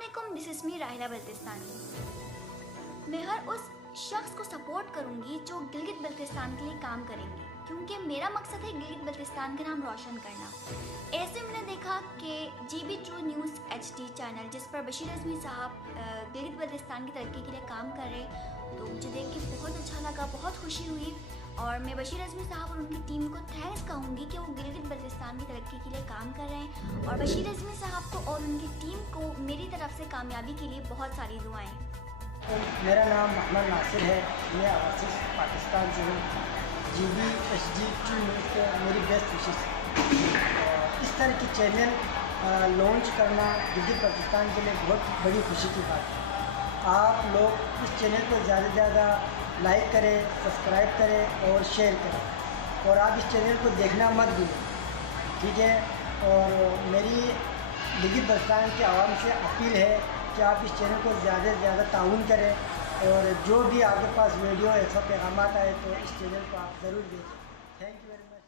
अस्सलामुअलैकुम, this is me राहिला बल्तिस्तानी। मैं हर उस शख्स को सपोर्ट करूंगी जो गिलगित बल्तिस्तान के लिए काम करेंगे, क्योंकि मेरा मकसद है गिलगित बल्तिस्तान का नाम रोशन करना। ऐसे मैंने देखा कि GB true news HD channel, जिस पर बशीर अज़मी साहब गिलगित बल्तिस्तान की तरक्की के लिए काम कर रहे, तो मुझे देख के बहुत अच्छा लगा, बहुत खुशी हुई। और मैं बशीर अज़मी साहब और उनकी टीम को थैंक्स कहूँगी कि वो गिलगित बल्तिस्तान की तरक्की के लिए काम कर रहे हैं। और बशीर अज़मी साहब को और उनकी टीम को मेरी तरफ से कामयाबी के लिए बहुत सारी दुआएं। मेरा नाम मोहम्मद नासिर है। मैं ओवरसीज़ पाकिस्तान से हूँ। GB HD ट्रू न्यूज़ को मेरी बेस्ट विशेष। इस तरह की चैनल लॉन्च करना गिलगित बल्तिस्तान के लिए बहुत बड़ी खुशी की बात है। आप लोग इस चैनल को ज़्यादा से ज़्यादा लाइक करें, सब्सक्राइब करें और शेयर करें, और आप इस चैनल को देखना मत भूलें, ठीक है। और मेरी गिलगित बल्तिस्तान के आवाम से अपील है कि आप इस चैनल को ज़्यादा से ज़्यादा ताउन करें, और जो भी आपके पास वीडियो ऐसा पैगाम आए तो इस चैनल को आप ज़रूर देखें। Thank you very much.